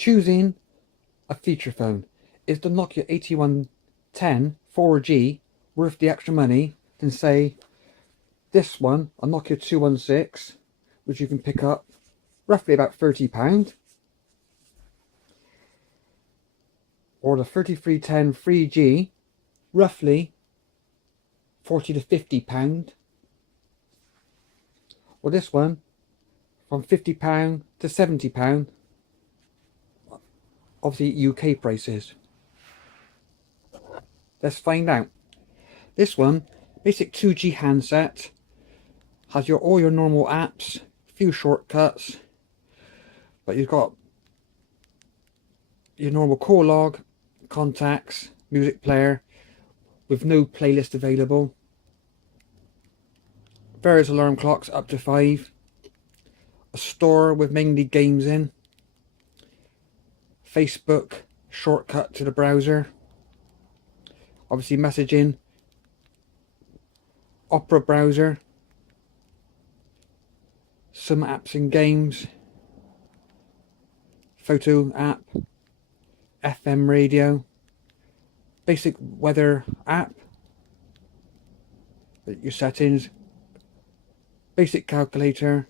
Choosing a feature phone. Is the Nokia 8110 4G worth the extra money than say this one, a Nokia 216, which you can pick up roughly about £30, or the 3310 3G, roughly £40 to £50, or this one from £50 to £70, obviously UK prices. Let's find out. This one, basic 2G handset, has all your normal apps, few shortcuts, but you've got your normal call log, contacts, music player, with no playlist available. Various alarm clocks up to 5. A store with mainly games in. Facebook shortcut to the browser. Obviously messaging. Opera browser. Some apps and games. Photo app. FM radio. Basic weather app. Your settings. Basic calculator.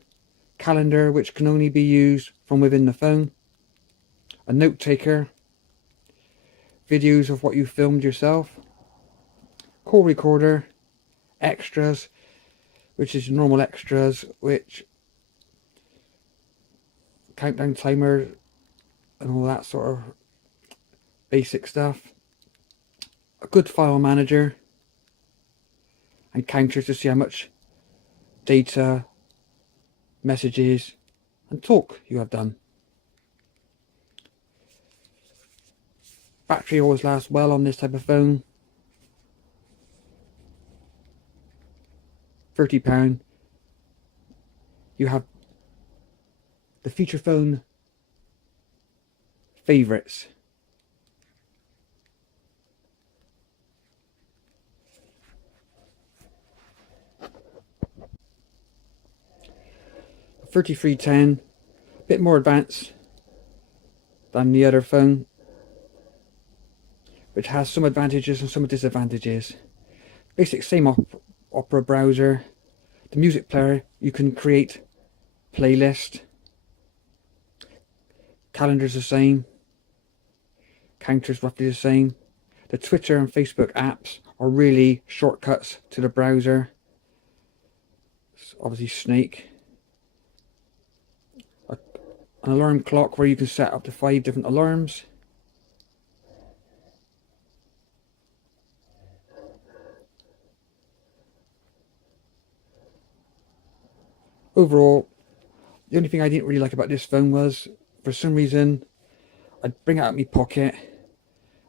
Calendar, which can only be used from within the phone. A note taker. Videos of what you filmed yourself. Call recorder. Extras, which is normal extras, which countdown timer and all that sort of basic stuff. A good file manager and counters to see how much data, messages and talk you have done. Battery always lasts well on this type of phone. £30. You have the feature phone favourites. $33.10, a bit more advanced than the other phone, which has some advantages and some disadvantages. Basic same Opera browser. The music player, you can create playlist. Calendar's the same. Counter's roughly the same. The Twitter and Facebook apps are really shortcuts to the browser. It's obviously Snake. An alarm clock where you can set up to 5 different alarms. Overall, the only thing I didn't really like about this phone was, for some reason, I'd bring it out of my pocket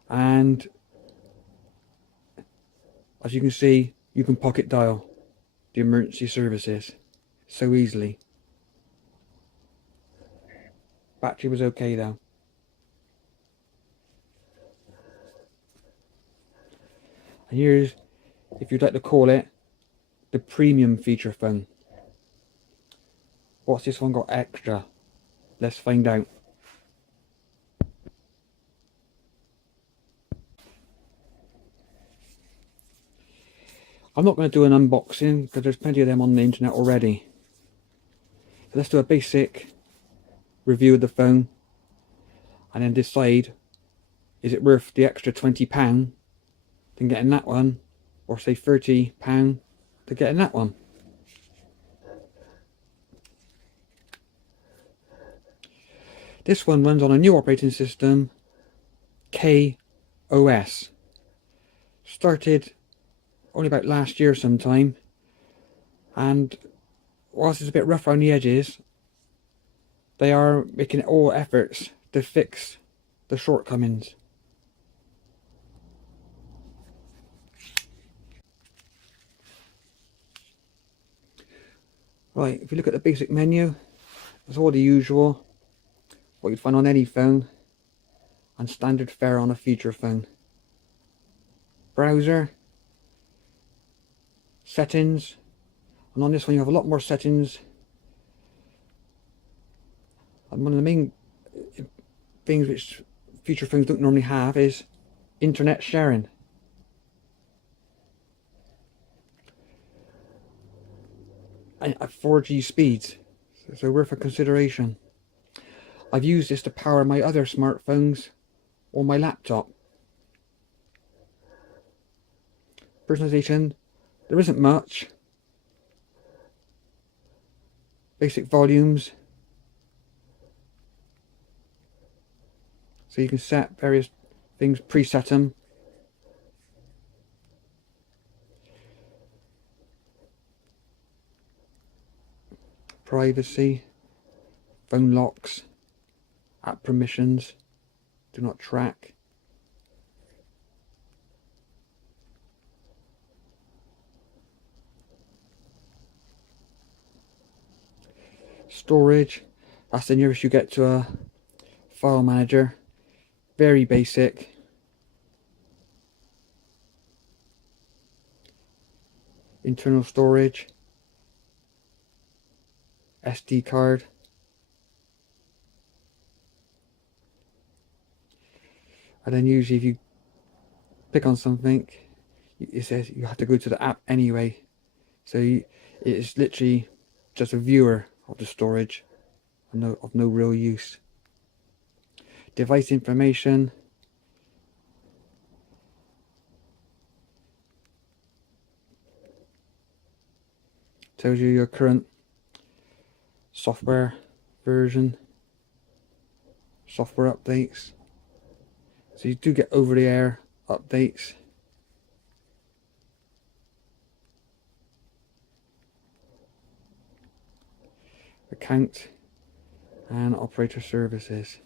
and, as you can see, you can pocket dial the emergency services so easily. Battery was okay though. And here's, if you'd like to call it, the premium feature phone. What's this one got extra? Let's find out. I'm not going to do an unboxing because there's plenty of them on the internet already. So let's do a basic review of the phone and then decide, is it worth the extra £20 than getting that one, or say £30 to getting that one. This one runs on a new operating system, KOS. Started only about last year sometime, and whilst it's a bit rough around the edges, they are making all efforts to fix the shortcomings. Right, if you look at the basic menu, it's all the usual, what you'd find on any phone, and standard fare on a feature phone. Browser, settings, and on this one you have a lot more settings. And one of the main things which feature phones don't normally have is internet sharing. And at 4G speeds, so worth a consideration. I've used this to power my other smartphones or my laptop. Personalization, there isn't much. Basic volumes. So you can set various things, preset them. Privacy, phone locks, app permissions, do not track. Storage, that's the nearest you get to a file manager. Very basic. Internal storage, SD card. And then usually if you pick on something, it says you have to go to the app anyway. So it's literally just a viewer of the storage, of no real use. Device information. Tells you your current software version, software updates. So you do get over-the-air updates. Account and operator services.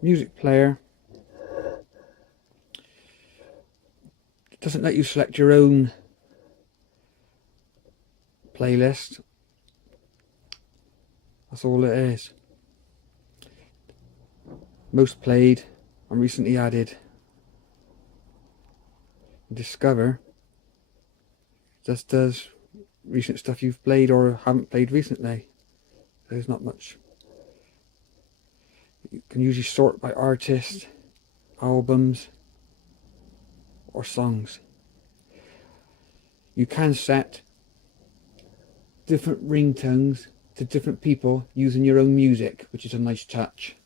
Music player. It doesn't let you select your own playlist. That's all it is. Most played and recently added. Discover just does recent stuff you've played or haven't played recently. There's not much. You can usually sort by artist, albums, or songs. You can set different ringtones to different people using your own music, which is a nice touch.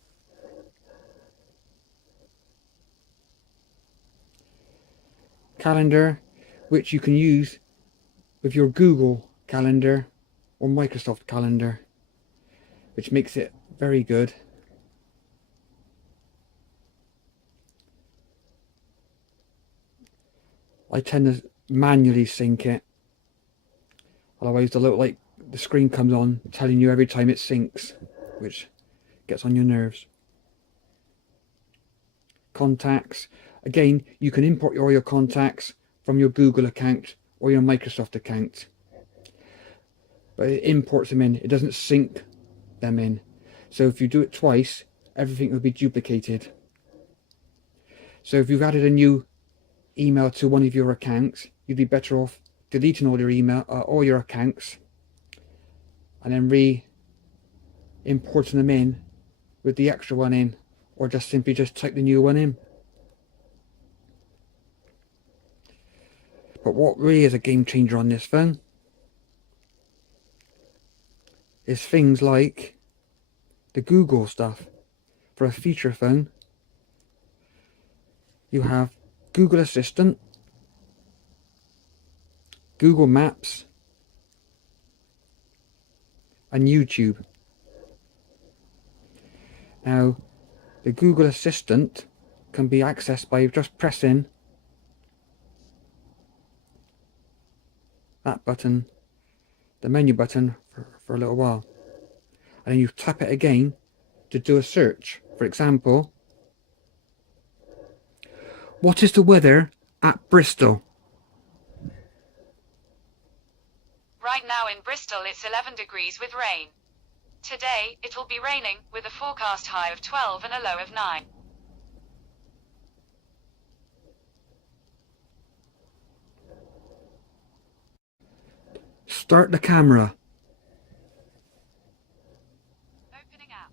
Calendar, which you can use with your Google Calendar or Microsoft Calendar, which makes it very good. I tend to manually sync it, otherwise the screen comes on telling you every time it syncs, which gets on your nerves. Contacts, again, you can import all your contacts from your Google account or your Microsoft account, but it imports them in, it doesn't sync them in. So if you do it twice, everything will be duplicated. So if you've added a new email to one of your accounts, you'd be better off deleting all your accounts and then re-importing them in with the extra one in, or just simply type the new one in. But what really is a game changer on this phone is things like the Google stuff. For a feature phone, you have Google Assistant, Google Maps, and YouTube. Now, the Google Assistant can be accessed by just pressing that button, the menu button, for a little while. And then you tap it again to do a search. For example, what is the weather at Bristol? Right now in Bristol it's 11 degrees with rain. Today, it will be raining, with a forecast high of 12 and a low of 9. Start the camera. Opening app.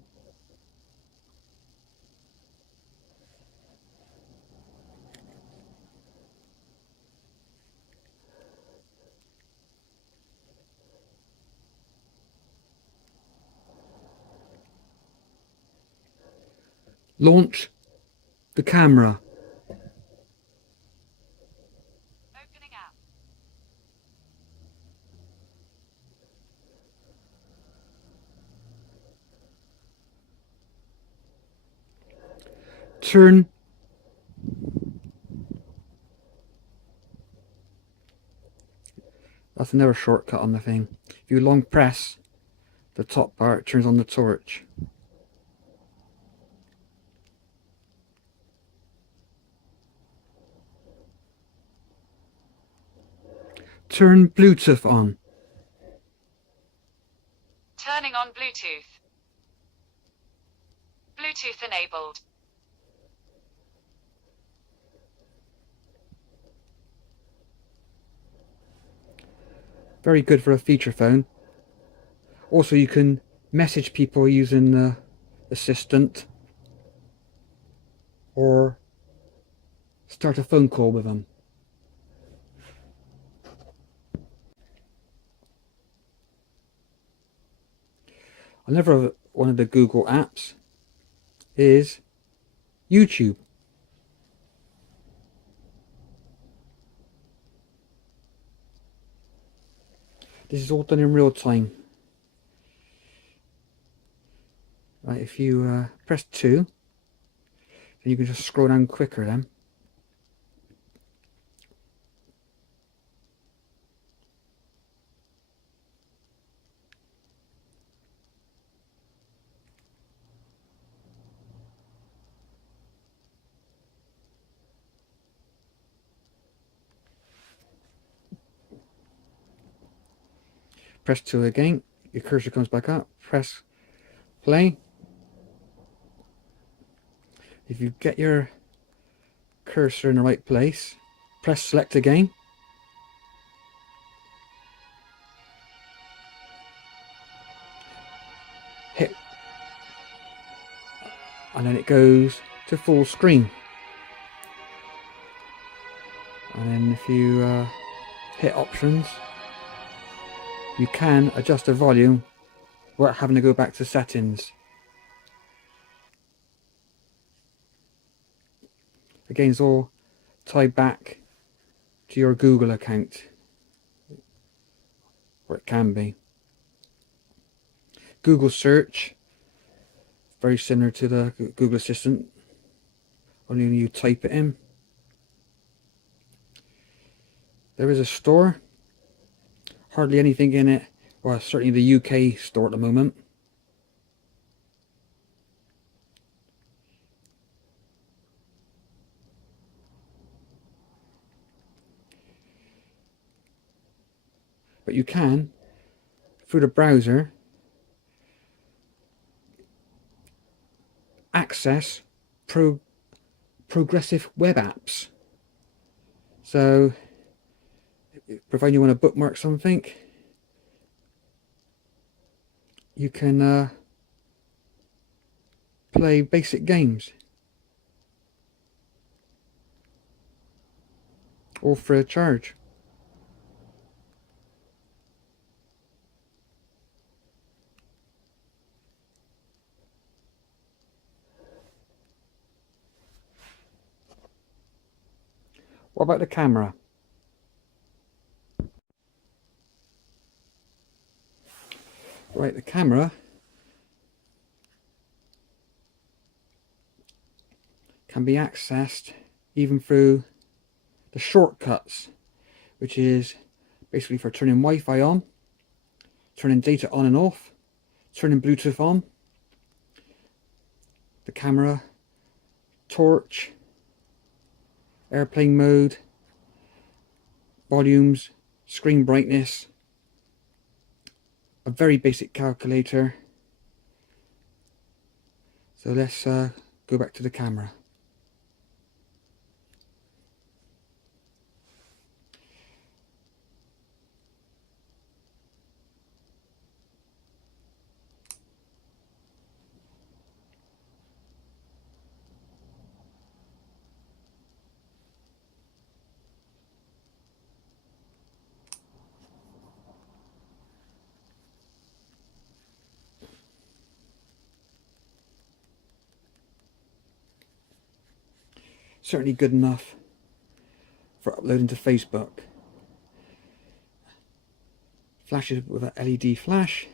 Launch the camera. Opening app. Turn That's another shortcut on the thing. If you long press the top part, it turns on the torch. Turn Bluetooth on. Turning on Bluetooth. Bluetooth enabled. Very good for a feature phone. Also, you can message people using the assistant or start a phone call with them. Another one of the Google apps is YouTube. This is all done in real time. Right, if you press 2, then you can just scroll down quicker then. Press 2 again, your cursor comes back up, press play. If you get your cursor in the right place, press select again. Hit, and then it goes to full screen. And then if you hit options, you can adjust the volume without having to go back to settings. Again, it's all tied back to your Google account, or it can be. Google search, very similar to the Google Assistant, only when you type it in. There is a store, hardly anything in it, well, certainly the UK store at the moment. But you can, through the browser, access progressive web apps. So, provided you want to bookmark something, you can play basic games, all free of charge. What about the camera? Right, the camera can be accessed even through the shortcuts, which is basically for turning Wi-Fi on, turning data on and off, turning Bluetooth on, the camera, torch, airplane mode, volumes, screen brightness, a very basic calculator. So let's go back to the camera. certainly good enough for uploading to Facebook. Flashes with an LED flash.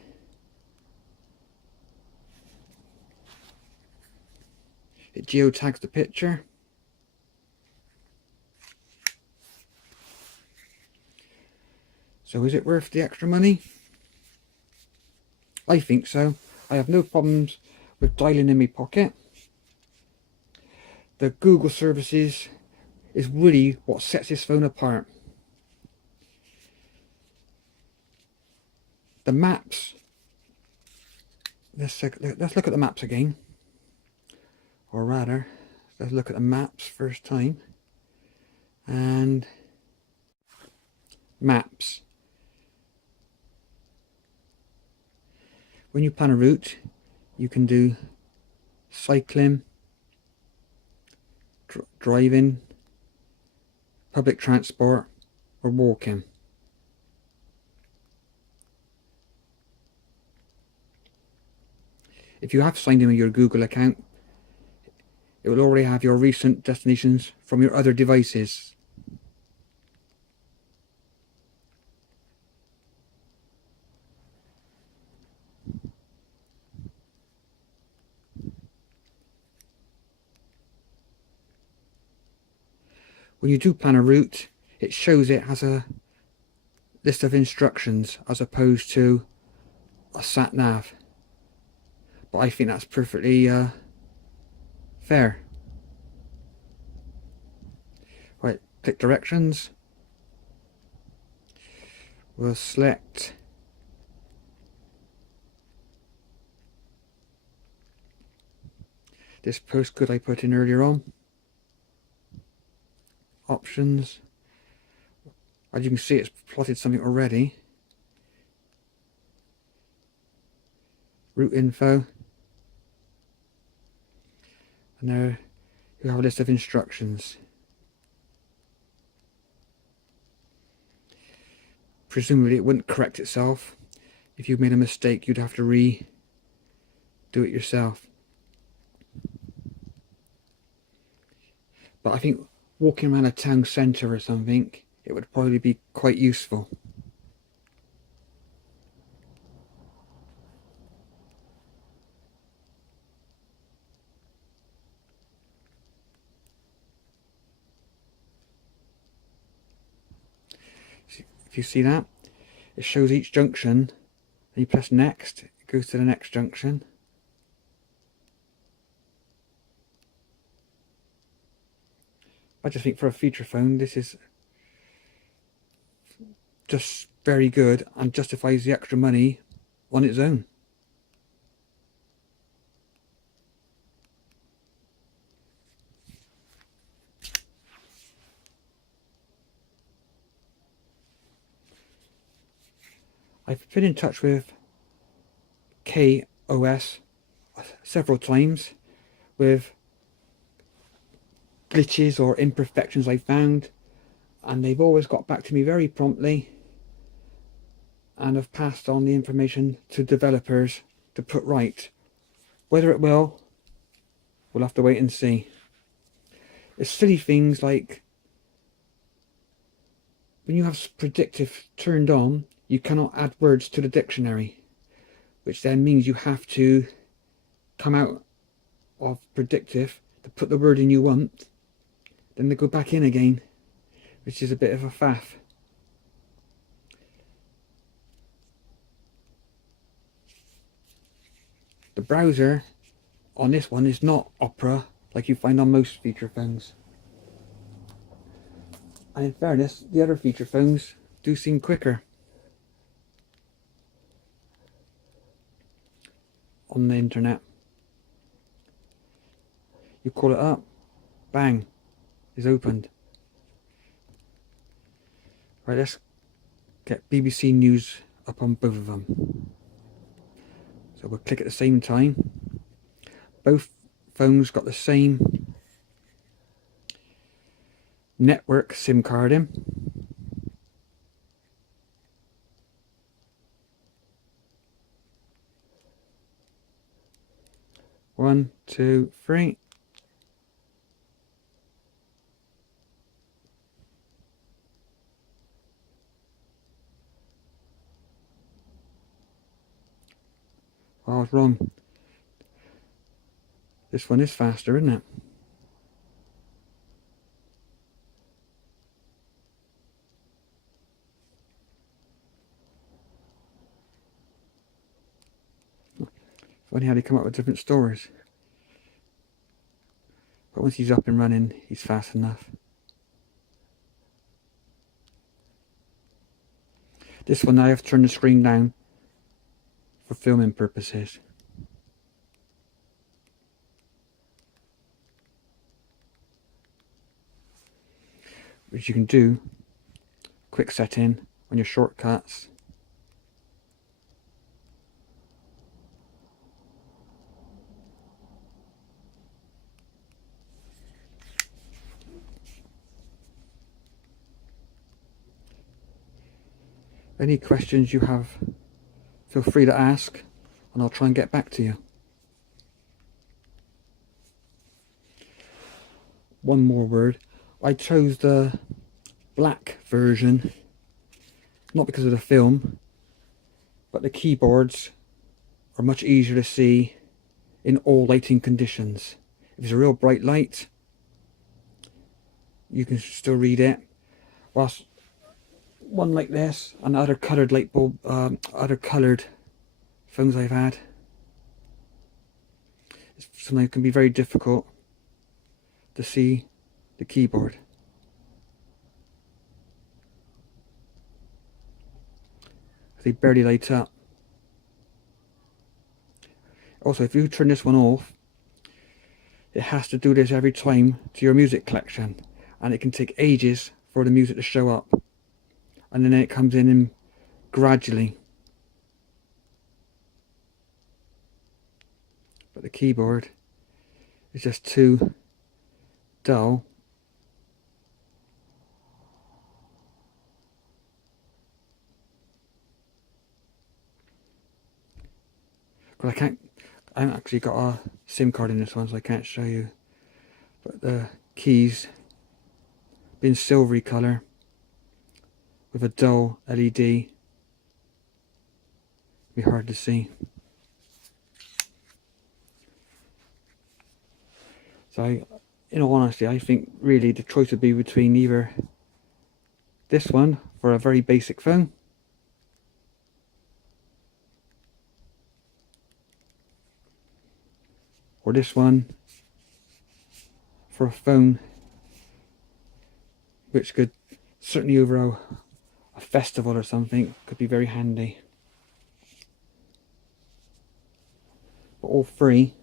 It geotags the picture. So is it worth the extra money? I think so. I have no problems with dialing in my pocket. The Google services is really what sets this phone apart. The maps. Let's look at the maps again. Or rather, let's look at the maps first time. And maps. When you plan a route, you can do cycling, driving, public transport, or walking. If you have signed in with your Google account, it will already have your recent destinations from your other devices. When you do plan a route, it shows it as a list of instructions as opposed to a sat nav. But I think that's perfectly fair. Right, click directions. We'll select this postcode I put in earlier on. Options. As you can see, it's plotted something already. Route info. And there you have a list of instructions. Presumably it wouldn't correct itself. If you made a mistake, you'd have to do it yourself. But I think walking around a town centre or something, it would probably be quite useful. If you see that, it shows each junction, and you press next, it goes to the next junction. I just think for a feature phone, this is just very good and justifies the extra money on its own. I've been in touch with KOS several times with glitches or imperfections I found, and they've always got back to me very promptly and have passed on the information to developers to put right. Whether it will, we'll have to wait and see. It's silly things like when you have predictive turned on, you cannot add words to the dictionary, which then means you have to come out of predictive to put the word in you want, then they go back in again, which is a bit of a faff. The browser on this one is not Opera like you find on most feature phones. And in fairness, the other feature phones do seem quicker on the internet. You call it up, bang, it's opened. Right, let's get BBC News up on both of them. So we'll click at the same time. Both phones got the same network SIM card in. One, two, three. Oh, I was wrong. This one is faster, isn't it? Funny how they come up with different stories. But once he's up and running, he's fast enough. This one I have to turn the screen down for filming purposes. Which you can do, quick setting on your shortcuts. Any questions you have, feel free to ask and I'll try and get back to you. One more word. I chose the black version, not because of the film, but the keyboards are much easier to see in all lighting conditions. If it's a real bright light, you can still read it, whilst one like this and other coloured light bulb, other coloured phones I've had, sometimes it can be very difficult to see the keyboard. They barely light up. Also, if you turn this one off, it has to do this every time to your music collection, and it can take ages for the music to show up, and then it comes in gradually. But the keyboard is just too dull. But I haven't actually got a SIM card in this one, so I can't show you. But the keys being silvery colour with a dull LED, be hard to see. So in all honesty, I think really the choice would be between either this one for a very basic phone, or this one for a phone which could, certainly over a festival or something, could be very handy. But all three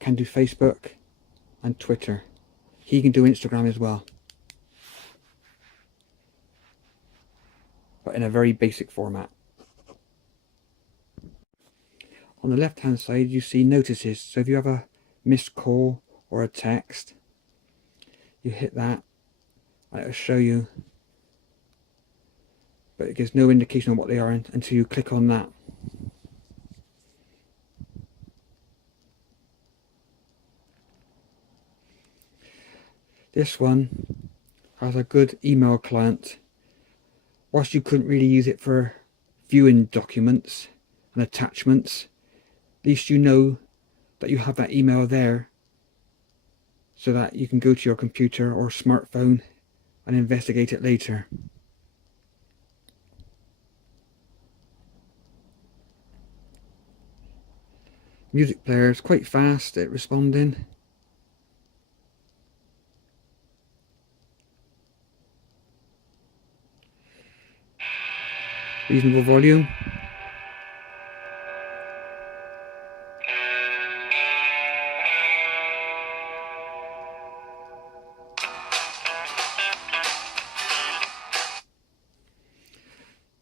can do Facebook and Twitter. He can do Instagram as well, but in a very basic format. On the left hand side you see notices, so if you have a missed call or a text, you hit that and it'll show you, but it gives no indication of what they are until you click on that. This one has a good email client. Whilst you couldn't really use it for viewing documents and attachments, at least you know that you have that email there, so that you can go to your computer or smartphone and investigate it later. Music player is quite fast at responding. Reasonable volume.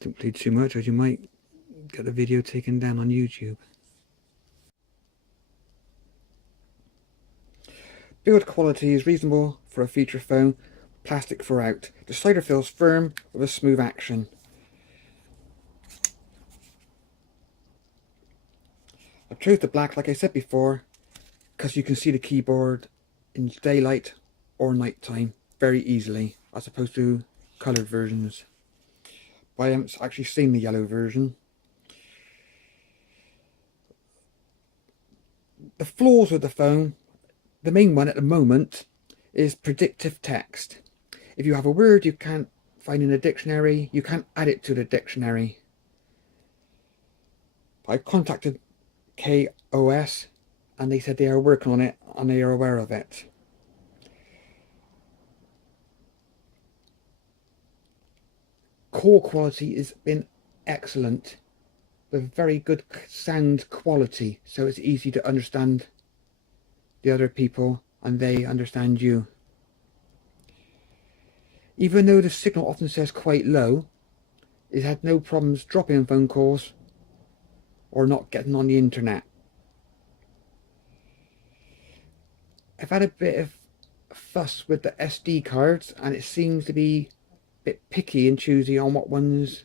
Don't play too much or you might get the video taken down on YouTube. Build quality is reasonable for a feature phone. Plastic throughout. The slider feels firm with a smooth action. I chose the black, like I said before, because you can see the keyboard in daylight or night time very easily, as opposed to coloured versions. But I haven't actually seen the yellow version. The flaws with the phone, the main one at the moment, is predictive text. If you have a word you can't find in a dictionary, you can't add it to the dictionary. I contacted KOS and they said they are working on it and they are aware of it. Call quality has been excellent, with very good sound quality, so it's easy to understand the other people and they understand you. Even though the signal often says quite low, it had no problems dropping phone calls or not getting on the internet. I've had a bit of fuss with the SD cards and it seems to be a bit picky and choosy on what ones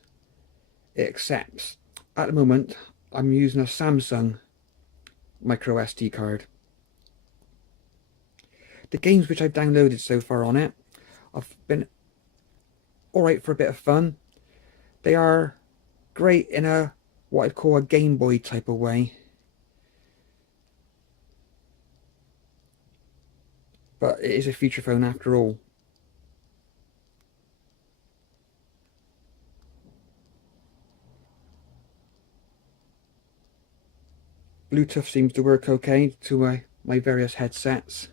it accepts. At the moment I'm using a Samsung micro SD card. The games which I've downloaded so far on it have been alright for a bit of fun. They are great in a what I'd call a Game Boy type of way, but it is a feature phone after all. Bluetooth seems to work okay to my various headsets.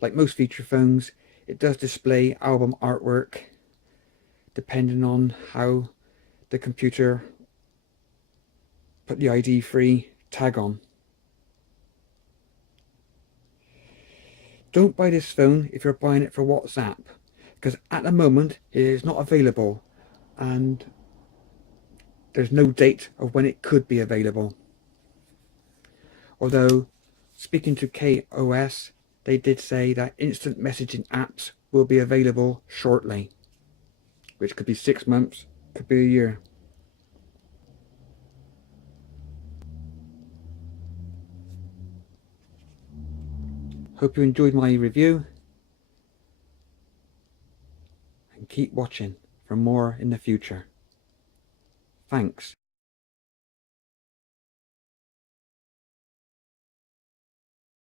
Like most feature phones, it does display album artwork depending on how the computer put the ID-free tag on. Don't buy this phone if you're buying it for WhatsApp, because at the moment it is not available and there's no date of when it could be available. Although, speaking to KOS, they did say that instant messaging apps will be available shortly, which could be 6 months, could be a year. Hope you enjoyed my review and keep watching for more in the future. Thanks.